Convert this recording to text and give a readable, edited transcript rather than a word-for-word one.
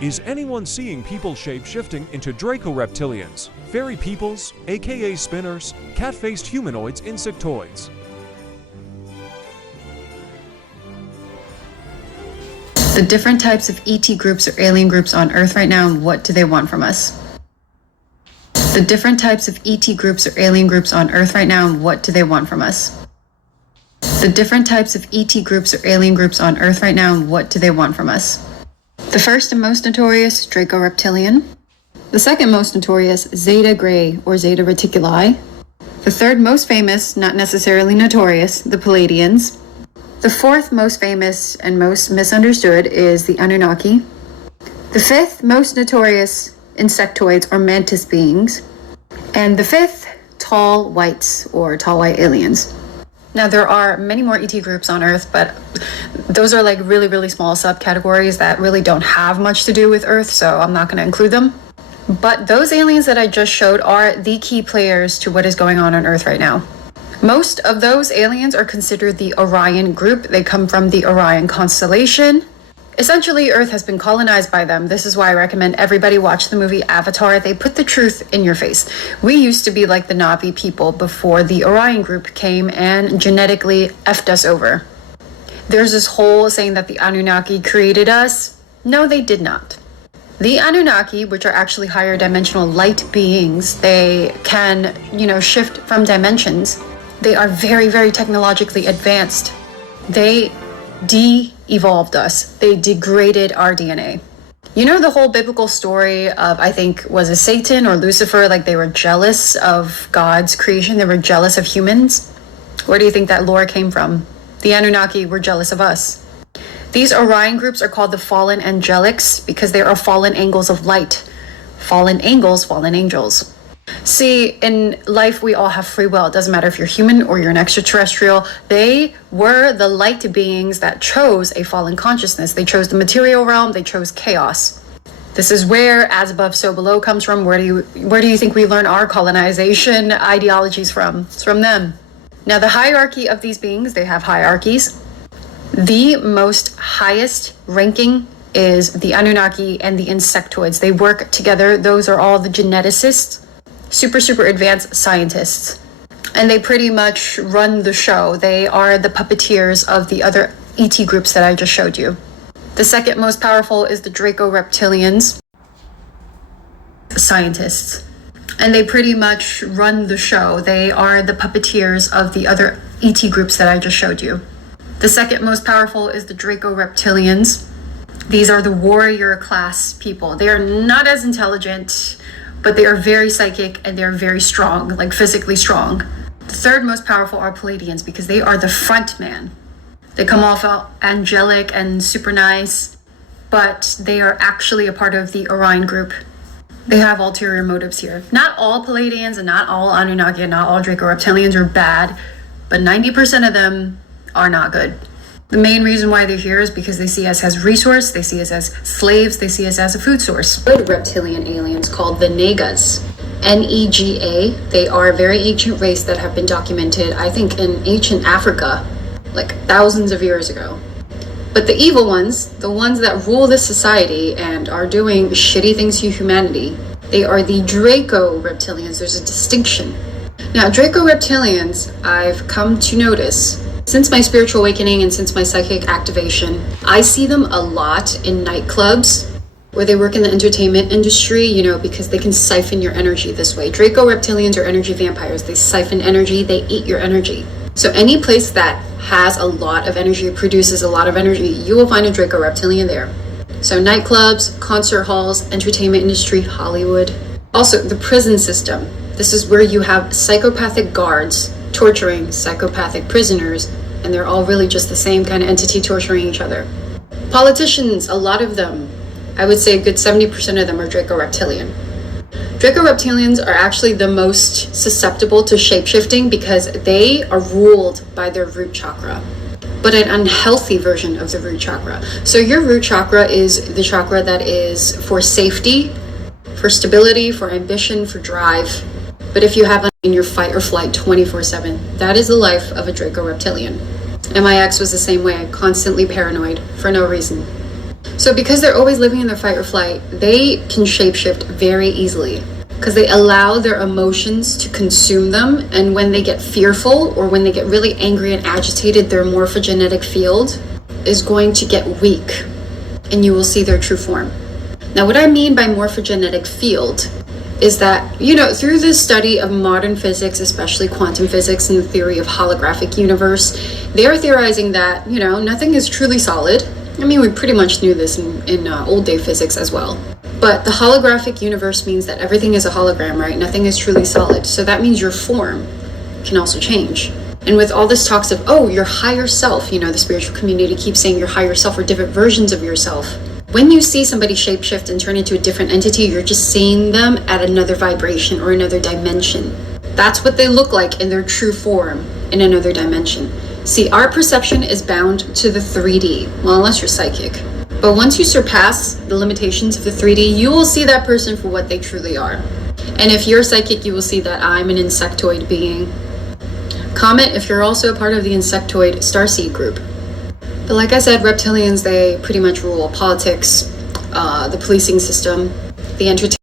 Is anyone seeing people shape-shifting into Draco-Reptilians, fairy peoples, aka spinners, cat-faced humanoids, insectoids? The different types of ET groups or alien groups on Earth right now, and what do they want from us? The different types of ET groups or alien groups on Earth right now, and what do they want from us? The different types of ET groups or alien groups on Earth right now, and what do they want from us? The first and most notorious, Draco-Reptilian. The second most notorious, Zeta Gray or Zeta Reticuli. The third most famous, not necessarily notorious, the Palladians. The fourth most famous and most misunderstood is the Anunnaki. The fifth most notorious, insectoids or mantis beings. And the fifth, tall whites or tall white aliens. Now, there are many more ET groups on Earth, but those are like really, really small subcategories that really don't have much to do with Earth, so I'm not going to include them. But those aliens that I just showed are the key players to what is going on Earth right now. Most of those aliens are considered the Orion group. They come from the Orion constellation. Essentially, Earth has been colonized by them. This is why I recommend everybody watch the movie Avatar. They put the truth in your face. We used to be like the Na'vi people before the Orion group came and genetically effed us over. There's this whole saying that the Anunnaki created us. No, they did not. The Anunnaki, which are actually higher dimensional light beings, they can, shift from dimensions. They are very, very technologically advanced. They de-evolved us. They degraded our DNA. You know the whole biblical story of, I think, was it Satan or Lucifer? Like they were jealous of God's creation. They were jealous of humans. Where do you think that lore came from? The Anunnaki were jealous of us. These Orion groups are called the fallen angelics because they are fallen angles of light. Fallen angles, fallen angels. See, in life, we all have free will. It doesn't matter if you're human or you're an extraterrestrial. They were the light beings that chose a fallen consciousness. They chose the material realm. They chose chaos. This is where as above, so below comes from. Where do you think we learn our colonization ideologies from? It's from them. Now, the hierarchy of these beings, they have hierarchies. The most highest ranking is the Anunnaki and the insectoids. They work together. Those are all the geneticists. Super advanced scientists, and they pretty much run the show. They are the puppeteers of the other ET groups that I just showed you. The second most powerful is the Draco-Reptilians, scientists, and they pretty much run the show. They are the puppeteers of the other ET groups that I just showed you. The second most powerful is the Draco-Reptilians. These are the warrior class people. They are not as intelligent, but they are very psychic and they're very strong, like physically strong. The third most powerful are Palladians because they are the front man. They come off angelic and super nice, but they are actually a part of the Orion group. They have ulterior motives here. Not all Palladians and not all Anunnaki and not all Draco-Reptilians are bad, but 90% of them are not good. The main reason why they're here is because they see us as resource, they see us as slaves, they see us as a food source. Good reptilian aliens called the Negas, N-E-G-A. They are a very ancient race that have been documented, I think, in ancient Africa, like thousands of years ago. But the evil ones, the ones that rule this society and are doing shitty things to humanity, they are the Draco-Reptilians. There's a distinction. Now, Draco-Reptilians, I've come to notice, since my spiritual awakening and since my psychic activation, I see them a lot in nightclubs where they work in the entertainment industry, because they can siphon your energy this way. Draco-Reptilians are energy vampires. They siphon energy, they eat your energy. So any place that has a lot of energy, produces a lot of energy, you will find a Draco-Reptilian there. So nightclubs, concert halls, entertainment industry, Hollywood. Also, the prison system. This is where you have psychopathic guards torturing psychopathic prisoners, and they're all really just the same kind of entity torturing each other. Politicians, a lot of them, I would say a good 70% of them are Draco-Reptilian. Draco-Reptilians are actually the most susceptible to shape-shifting because they are ruled by their root chakra, but an unhealthy version of the root chakra. So your root chakra is the chakra that is for safety, for stability, for ambition, for drive. But if you have it in your fight or flight 24/7, that is the life of a Draco-Reptilian. And my ex was the same way, constantly paranoid for no reason. So because they're always living in their fight or flight, they can shapeshift very easily because they allow their emotions to consume them. And when they get fearful or when they get really angry and agitated, their morphogenetic field is going to get weak and you will see their true form. Now, what I mean by morphogenetic field is that, you know, through this study of modern physics, especially quantum physics and the theory of holographic universe, they are theorizing that, you know, nothing is truly solid. I mean, we pretty much knew this in old day physics as well. But the holographic universe means that everything is a hologram, right? Nothing is truly solid. So that means your form can also change. And with all this talks of, oh, your higher self, you know, the spiritual community keeps saying your higher self or different versions of yourself. When you see somebody shapeshift and turn into a different entity, you're just seeing them at another vibration or another dimension. That's what they look like in their true form in another dimension. See, our perception is bound to the 3D, well, unless you're psychic. But once you surpass the limitations of the 3D, you will see that person for what they truly are. And if you're psychic, you will see that I'm an insectoid being. Comment if you're also a part of the insectoid starseed group. But like I said, reptilians, they pretty much rule politics, the policing system, the entertainment.